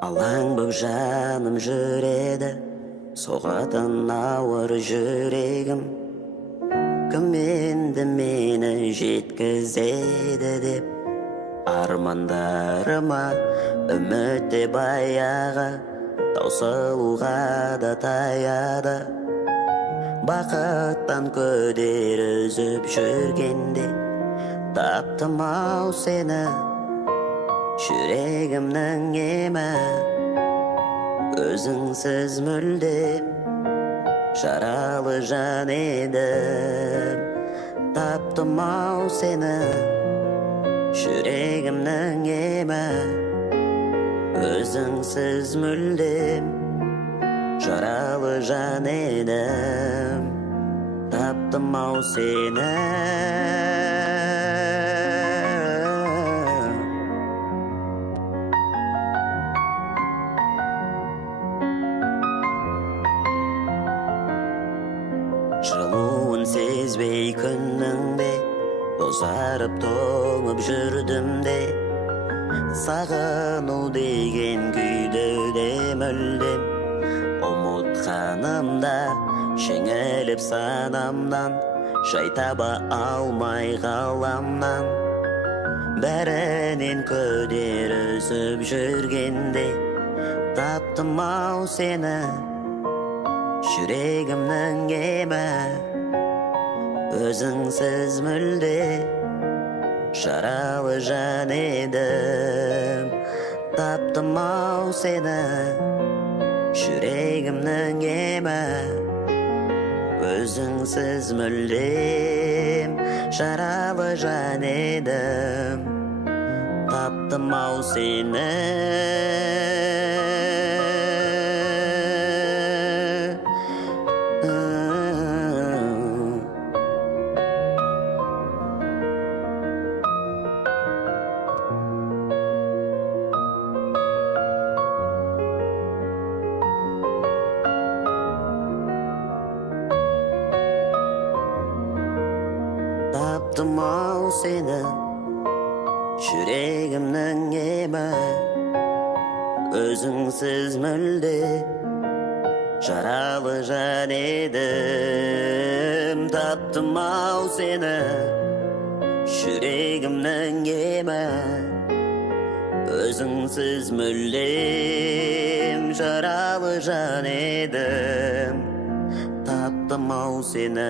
Алаң боп жаным жүреді, соғатын ауыр жүрегім. Кім енді мені жеткізеді деп, армандарыма үмітте баяғы, таусылуға да таяды. Бақыттан көдер үзіп жүргенде, таптым ау сені, жүрегімнің емі. Өзіңсіз мүлдем жаралы жан едім. Таптым ау сені, жүрегімнің емі. Өзіңсіз мүлдем жаралы жан едім. Таптым ау сені. Жылуын сезбей күннің де, бозарып тоңып жүрдім де, сағыну деген күйді де мүлдем ұмытқанымда, жеңіліп санамнан, жай таба алмай ғаламнан. Бәрінен көдер үзіп жүргенде, таптым ау сені, жүрегімнің емі. Өзіңсіз мүлде жаралы жан едім. Таптым ау сені, жүрегімнің емі. Өзіңсіз мүлдем жаралы жан едім. Таптым ау сені. Таптым ау сені, жүрегімнің емі. Өзіңсіз мүлде жаралы жан едім. Таптым ау сені, жүрегімнің емі. Өзіңсіз мүлдем жаралы жан едім. Таптым ау сені.